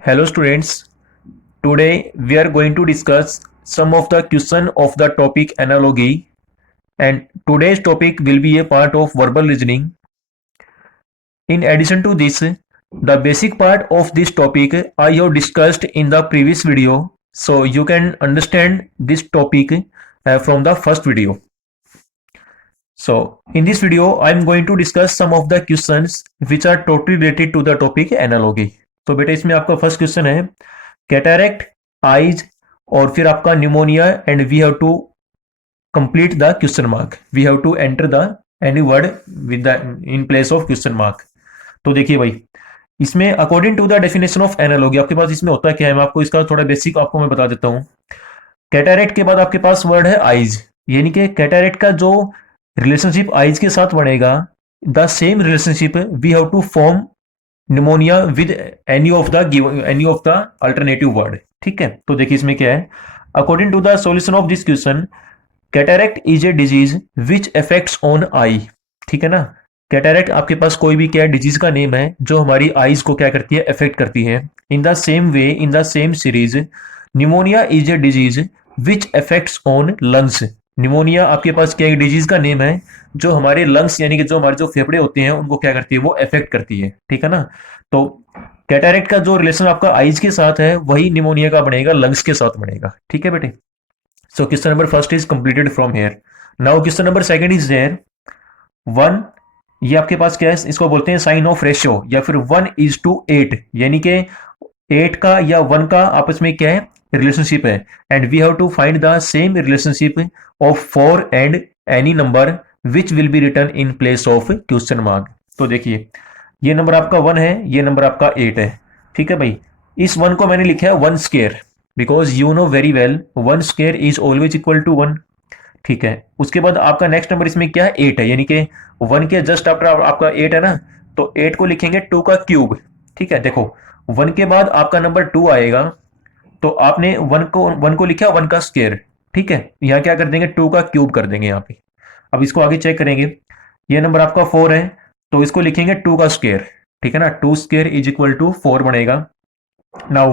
Hello students, today we are going to discuss some of the question of the topic analogy, and today's topic will be a part of verbal reasoning. In addition to this, the basic part of this topic I have discussed in the previous video, so you can understand this topic from the first video. So in this video I am going to discuss some of the questions which are totally related to the topic analogy. तो बेटा इसमें आपका first question है cataract, eyes और फिर आपका pneumonia and we have to complete the question mark, we have to enter the any word with the in place of question mark. तो देखिए भाई, इसमें according to the definition of analogy आपके पास इसमें होता क्या है, मैं आपको इसका थोड़ा बेसिक आपको मैं बता देता हूँ। कैटरैक्ट के बाद आपके पास वर्ड है आइज, यानी कि कैटरैक्ट का जो रिलेशनशिप आइज के साथ बनेगा, the same relationship we have to form pneumonia with any of the alternative word. ठीक है, तो देखिए इसमें क्या है, according to the solution of this question, cataract is a disease which affects on eye. ठीक है ना, कैटरैक्ट आपके पास कोई भी क्या डिजीज का नेम है जो हमारी आईज को क्या करती है, अफेक्ट करती है। In the same way, in the same series, pneumonia is a disease which affects on lungs. Pneumonia आपके पास क्या डिजीज का नेम है जो हमारे लंग्स यानी कि जो हमारे जो फेफड़े होते हैं उनको क्या करती है, वो अफेक्ट करती है। ठीक है ना, तो कैटरैक्ट का जो रिलेशन आपका आईज के साथ है वही निमोनिया का बनेगा, लंग्स के साथ बनेगा। ठीक है बेटे, so question number first is completed from here. Now question number second is there one, ये आपके पास क्या है, इसको बोलते हैं साइन ऑफ रेशियो या फिर 1:8, यानी कि 8 का या 1 का आपस में क्या है, रिलेशनशिप है। And we have to find the same relationship of 4 and any number which will be return in place of question mark. तो देखिए ये नंबर आपका 1 है, ये नंबर आपका 8 है। ठीक है भाई, इस 1 को मैंने लिखा है 1 square, because you know very well 1 square is always equal to 1। ठीक है, उसके बाद आपका नेक्स्ट नंबर इसमें क्या है, 8 है, यानी कि 1 के जस्ट आफ्टर आपका 8 है ना, तो 8 को लिखेंगे 2 का क्यूब। ठीक है, देखो 1 के बाद आपका नंबर 2 आएगा, तो आपने 1 को लिखा 1 का स्क्वायर। ठीक है, यहाँ क्या कर देंगे, 2 का क्यूब कर देंगे यहाँ पे। अब इसको आगे चेक करेंगे, ये नंबर आपका 4 है, तो इसको लिखेंगे 2 का स्क्वायर। ठीक है ना, 2 स्क्वायर इज इक्वल टू 4 बनेगा। Now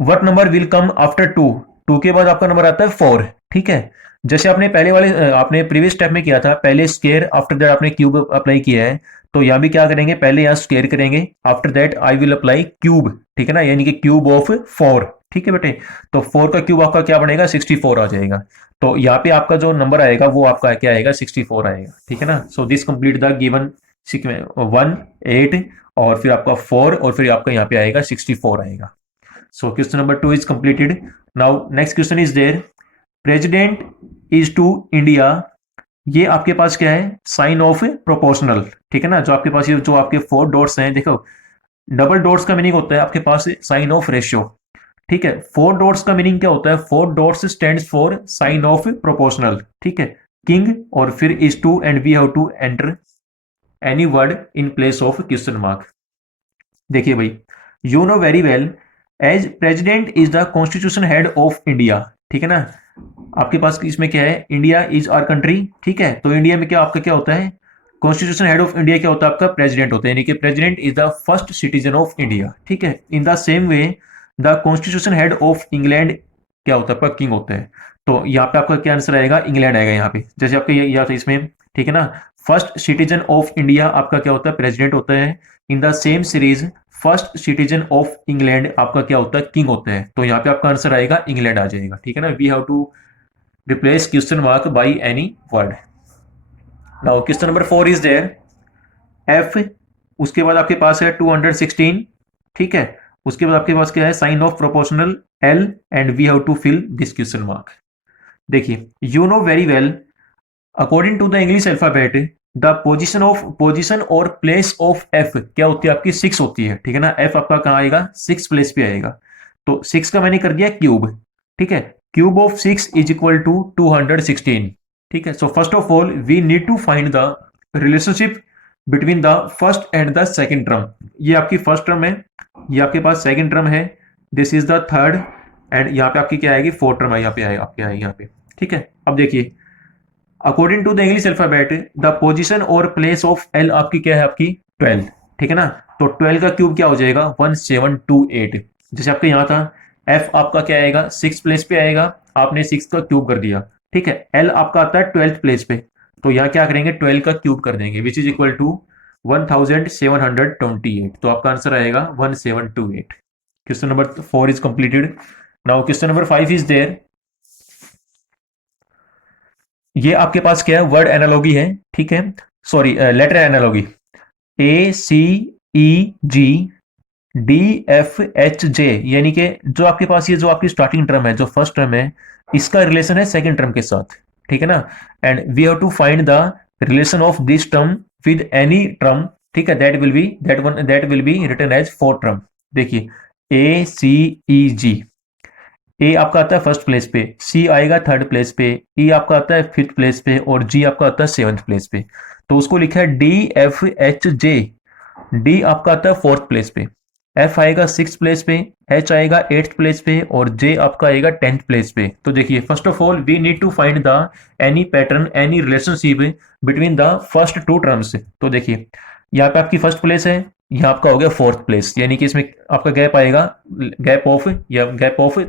what number will come after 2, 2 के बाद आपका नंबर आता है 4। ठीक है, जैसे आपने पहले वाले आपने प्रीवियस स्टेप में किया था, पहले स्क्वायर आफ्टर दैट आपने क्यूब अप्लाई किया है, तो यहाँ भी क्या करेंगे, पहले यहाँ स्क्वायर करेंगे, after that I will apply cube. ठीक है ना, यानी कि क्यूब ऑफ 4। ठीक है बेटे, तो 4 का क्यूब आपका क्या बनेगा, 64 आ जाएगा। तो यहाँ पे आपका जो नंबर आएगा वो आपका क्या आएगा, 64 आएगा। ठीक है ना, so this complete the given 1, 8 और फिर आपका 4 और फिर आपका यहाँ पे आएगा 64 आएगा। So question number 2 is completed. Now next question is there, president is to India, ये आपके पास क्या है, साइन ऑफ प्रोपोर्शनल। ठीक है ना, जो आपके पास ये जो आपके 4 डॉट्स हैं, देखो डबल डॉट्स का मीनिंग होता है आपके पास साइन ऑफ रेशियो। ठीक है, 4 डॉट्स का मीनिंग क्या होता है, 4 dots stands for sign of proportional. ठीक है, किंग और फिर is to and we have to enter any word in place of question mark. देखिए भाई, you know very well as president is the constitution head of India. ठीक है ना, आपके पास इसमें क्या है, इंडिया इज आवर कंट्री। ठीक है, तो इंडिया में क्या आपका क्या होता है, कॉन्स्टिट्यूशन हेड ऑफ इंडिया क्या होता है, आपका प्रेसिडेंट होता है, यानी कि president is the first citizen of India. ठीक है, in the same way the constitution head of England क्या होता है, आपका किंग होता है। तो यहाँ पे आपका क्या आंसर आएगा, इंग्लैंड आएगा यहाँ पे, जैसे आपका ये था इसमें। ठीक है ना, फर्स्ट सिटीजन ऑफ इंडिया आपका क्या होता है, प्रेसिडेंट होता है। In the same series first citizen of England आपका क्या होता है, किंग होता है। तो यहाँ पे आपका आंसर आएगा इंग्लैंड आ जाएगा। ठीक है ना, we have to replace question mark by any word. Now question number 4 is there, F, उसके बाद आपके पास है 216। ठीक है, उसके बाद आपके पास क्या है, sign of proportional L and we have to fill this question mark. देखिए you know very well according to the English alphabet the position और प्लेस ऑफ एफ क्या होती है, आपकी 6 होती है। ठीक है ना, एफ आपका कहाँ आएगा, 6 प्लेस पे आएगा। तो 6 का मैंने कर दिया क्यूब। ठीक है, cube of 6 is equal to 216। ठीक है, so first of all we need to find the relationship between the first and the second term. ये आपकी फर्स्ट टर्म है, ये आपके पास सेकेंड टर्म है, this is the third, and यहाँ पे आपकी क्या आएगी, फोर्थ टर्म है, यहाँ पे आएगा आपके आएगी यहाँ पे। ठीक है, अब देखिए according to the English alphabet the position और प्लेस ऑफ एल आपकी क्या है, आपकी 12। ठीक है ना, तो 12 का क्यूब क्या हो जाएगा, 1728। जैसे आपके यहाँ था एफ आपका क्या आएगा, 6 प्लेस पे आएगा, आपने 6 का क्यूब कर दिया, ठीक है। एल आपका आता है 12th प्लेस पे, तो यहाँ क्या करेंगे, 12 का क्यूब कर देंगे, विच इज इक्वल टू 1728। तो आपका आंसर आएगा 1728। Question number 4 is completed. Now question number 5 is there. ये आपके पास क्या है, वर्ड एनालॉगी है, ठीक है, sorry letter analogy. A C E G D F H J, यानी कि जो आपके पास ये जो आपकी स्टार्टिंग टर्म है, जो फर्स्ट टर्म है, इसका रिलेशन है सेकंड टर्म के साथ, ठीक है ना। And we have to find the relation of this term with any term, ठीक है, that will be written as fourth term. देखिए ए सी ई जी, ए आपका आता है फर्स्ट प्लेस पे, सी आएगा थर्ड प्लेस पे, ई आपका आता है फिफ्थ प्लेस पे, और जी आपका आता है सेवंथ प्लेस पे। तो उसको लिखा है डी एफ एच जे। डी आपका आता है फोर्थ प्लेस पे, एफ आएगा सिक्स प्लेस पे, एच आएगा एट्थ प्लेस पे, और जे आपका आएगा 10th प्लेस पे। तो देखिए first of all we need to find the any pattern, any relationship between the first two terms. तो देखिए यहाँ पे आपकी फर्स्ट प्लेस है, यहाँ आपका हो गया फोर्थ प्लेस, यानी कि इसमें आपका गैप आएगा, गैप ऑफ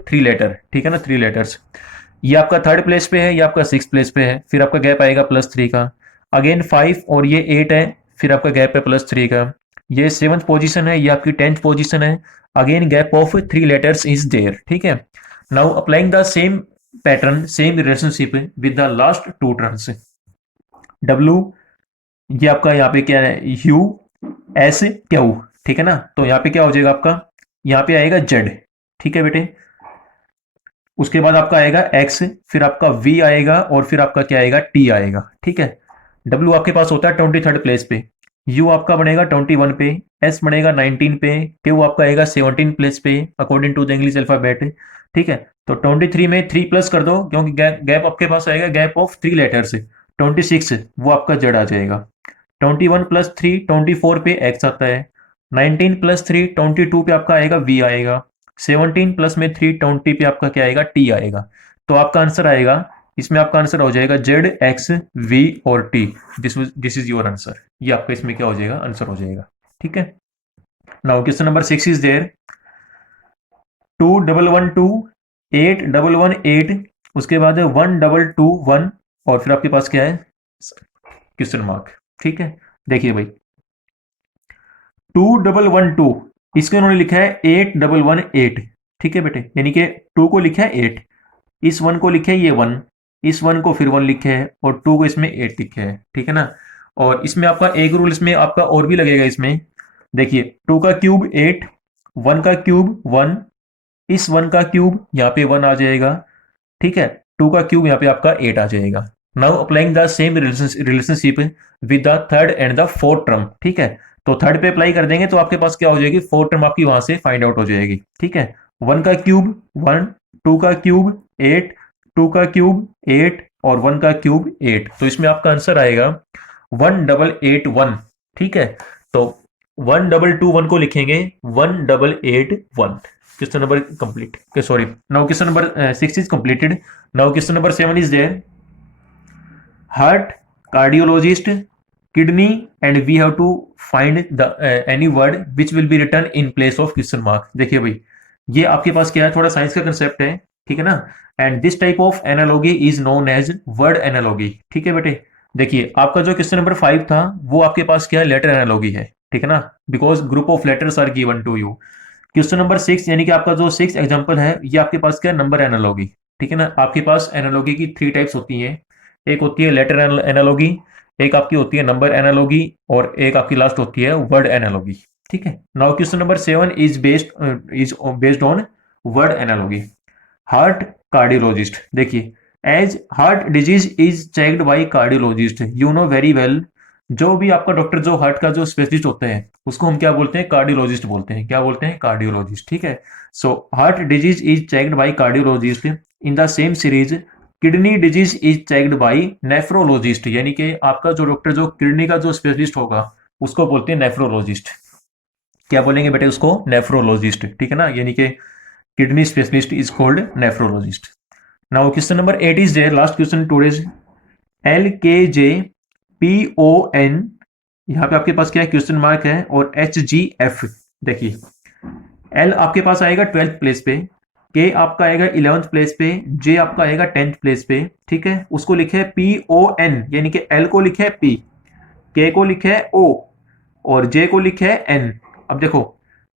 3 लेटर, ठीक है ना, 3 लेटर्स। ये आपका थर्ड प्लेस पे है, ये आपका सिक्स प्लेस पे है, फिर आपका गैप आएगा +3 का, अगेन 5 और ये 8 है, फिर आपका गैप है +3 का, ये 7th पोजीशन है, ये आपकी 10th पोजीशन है, again gap of 3 letters is there, ठीक है। Now applying the same pattern, same relationship with the last two terms. W, ये आपका यहाँ पे क्या है, यू एस क्यू, ठीक है ना। तो यहाँ पे क्या हो जाएगा आपका, यहाँ पे आएगा जेड, ठीक है बेटे। उसके बाद आपका आएगा एक्स, फिर आपका वी आएगा, और फिर आपका क्या आएगा, टी आएगा, ठीक है। डब्ल्यू आपके पास होता है 23rd प्लेस पे, यू आपका बनेगा 21 पे, एस बनेगा 19 पे, क्यू आपका आएगा 17 प्लेस पे according to the English alphabet, ठीक है। तो 23 में 3 प्लस कर दो, क्योंकि गैप आपके पास आएगा गैप ऑफ 3 लेटर्स, 26 वो आपका जेड आ जाएगा। 21 + 3 24 पे एक्स आता है, 19 + 3 22 पे आपका आएगा वी आएगा, 17 प्लस में 3 20 पे आपका क्या आएगा, टी आएगा। तो आपका आंसर आएगा, इसमें आपका आंसर हो जाएगा जेड एक्स वी और T. This is your answer. ये आपका इसमें क्या हो जाएगा, आंसर हो जाएगा, ठीक है। Now question number 6 is there. 2112 8118, उसके बाद है 1221, और फिर आपके पास क्या है, क्वेश्चन मार्क, ठीक है। देखिए भाई 2112, इसको इन्होंने लिखा है 8118, ठीक है बेटे, यानी कि 2 को लिखा है 8, इस 1 को लिखे है ये 1, इस 1 को फिर 1 लिखे है, और 2 को इसमें 8 लिखे है, ठीक है ना। और इसमें आपका एक रूल इसमें आपका और भी लगेगा इसमें। देखिए 2 का क्यूब 8, 1 का क्यूब 1, इस 1 का क्यूब यहाँ पे 1 आ जाएगा, ठीक है। 2 का क्यूब यहाँ पे आपका 8 आ जाएगा। Now applying the same relationship with the third and the fourth term, ठीक है। तो थर्ड पे अप्लाई कर देंगे तो आपके पास क्या हो जाएगी, फोर्थ टर्म आपकी वहां से फाइंड आउट हो जाएगी, ठीक है। 1 का क्यूब 1, 2 का क्यूब 8, 2 का क्यूब 8, और 1 का क्यूब 8। तो इसमें आपका आंसर आएगा 1881, ठीक है। तो 1821 को लिखेंगे 1881। Question number complete, sorry, now question number 6 is completed. Now question number 7 is there. Heart, cardiologist, kidney, and we have to find the any word which will be return in place of question mark. देखिए भाई ये आपके पास क्या है, थोड़ा science का concept है, ठीक है ना। And this type of analogy is known as word analogy, ठीक है बेटे। देखिए आपका जो क्वेश्चन नंबर 5 था वो आपके पास क्या है, लेटर एनालॉगी है, ठीक है ना, because group of letters are given to you. Question number 6 यानी कि आपका जो 6 एग्जांपल है ये आपके पास क्या है, नंबर एनालॉगी, ठीक है ना। आपके पास एनालॉगी की 3 टाइप्स होती हैं, एक होती है लेटर एनालॉगी, एक आपकी होती है नंबर एनालॉगी, और एक आपकी लास्ट होती है वर्ड एनालॉगी, ठीक है। Now question number 7 is based on word analogy. Heart, cardiologist, देखिए as heart disease is checked by cardiologist, you know very well. जो भी आपका डॉक्टर जो हार्ट का जो स्पेशलिस्ट होता है उसको हम क्या बोलते हैं, कार्डियोलॉजिस्ट बोलते हैं। क्या बोलते हैं, कार्डियोलॉजिस्ट, ठीक है। So heart disease is checked by cardiologist. In the same series kidney disease is checked bye nephrologist, यानी कि आपका जो डॉक्टर जो किडनी का जो स्पेशलिस्ट होगा उसको बोलते हैं नेफ्रोलॉजिस्ट। क्या बोलेंगे बेटे उसको, नेफ्रोलॉजिस्ट, ठीक है ना, यानी कि kidney specialist is called nephrologist. Now question number 8 is there, last question today's. LKJPON, यहाँ पे आपके पास क्या है, क्वेश्चन मार्क है, और HGF। देखिए एल आपके पास आएगा 12th प्लेस पे, के आपका आएगा 11th प्लेस पे, जे आपका आएगा 10th प्लेस पे, ठीक है। उसको लिखे है पी ओ एन, यानी कि एल को लिखे है पी, के को लिखे है ओ, और जे को लिखे है एन। अब देखो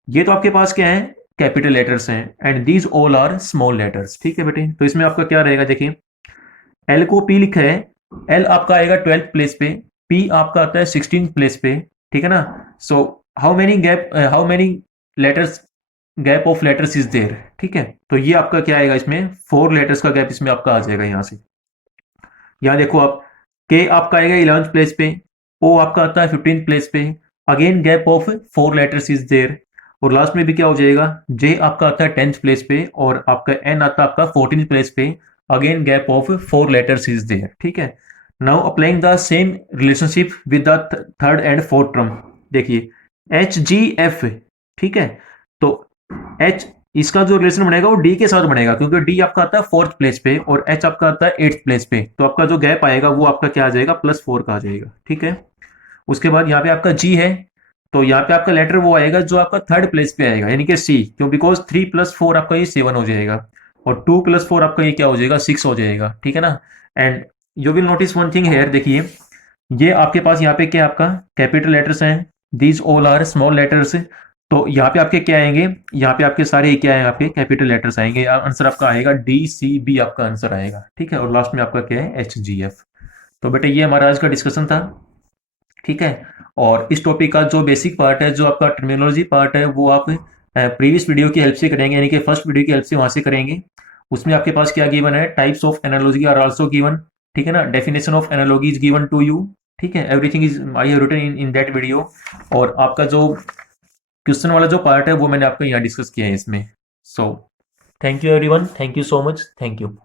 ये तो आपके पास क्या है, कैपिटल लेटर्स हैं, and these all are small letters, ठीक है बेटे। तो इसमें आपका क्या रहेगा, देखिए एल को पी लिखा है, एल आपका आएगा 12th प्लेस पे, पी आपका आता है 16th प्लेस पे, ठीक है ना। So how many letters, gap of letters is there, ठीक है। तो ये आपका क्या आएगा, इसमें 4 लेटर्स का गैप इसमें आपका आ जाएगा यहां से। यहाँ देखो आप, के आपका आएगा 11th प्लेस पे, ओ आपका आता है 15th प्लेस पे, again gap of 4 letters is there. और लास्ट में भी क्या हो जाएगा, जे आपका आता है 10th प्लेस पे, और आपका एन आता है आपका 14th प्लेस पे, again gap of 4 letters is there, ठीक है। Now applying the same relationship with the third and fourth term, देखिए एच जी एफ, ठीक है। तो एच, इसका जो रिलेशन बनेगा वो डी के साथ बनेगा, क्योंकि डी आपका आता है 4th प्लेस पे और एच आपका आता है 8th प्लेस पे, तो आपका जो गैप आएगा वो आपका क्या आ जाएगा, +4 का आ जाएगा, ठीक है। उसके बाद यहाँ पे आपका जी है, तो यहाँ पे आपका लेटर वो आएगा जो आपका 3rd प्लेस पे आएगा, यानी कि सी, क्यों, बिकॉज 3 + 4 आपका ये 7 हो जाएगा, और 2 + 4 आपका ये क्या हो जाएगा, 6 हो जाएगा, ठीक है ना। And you will notice one thing here, देखिए ये आपके पास यहाँ पे क्या आपका कैपिटल लेटर्स हैं, these all are small letters. तो यहाँ पे आपके क्या आएंगे, यहाँ पे आपके सारे क्या है, आपके कैपिटल लेटर्स आएंगे, आंसर आपका आएगा डी सी बी, आपका आंसर आएगा, ठीक है। और लास्ट में आपका क्या है, एच जी एफ। तो बेटे ये हमारा आज का डिस्कशन था, ठीक है। और इस टॉपिक का जो बेसिक पार्ट है, जो आपका टर्मिनोलॉजी पार्ट है, वो आप प्रीवियस वीडियो की हेल्प से करेंगे, यानी कि फर्स्ट वीडियो की हेल्प से वहां से करेंगे। उसमें आपके पास क्या गिवन है, types of analogy are also given, ठीक है ना, definition of analogy is given to you, ठीक है। Everything is I have written in that video. और आपका जो क्वेश्चन वाला जो पार्ट है वो मैंने आपको यहाँ डिस्कस किया है इसमें। So thank you everyone, thank you so much, thank you.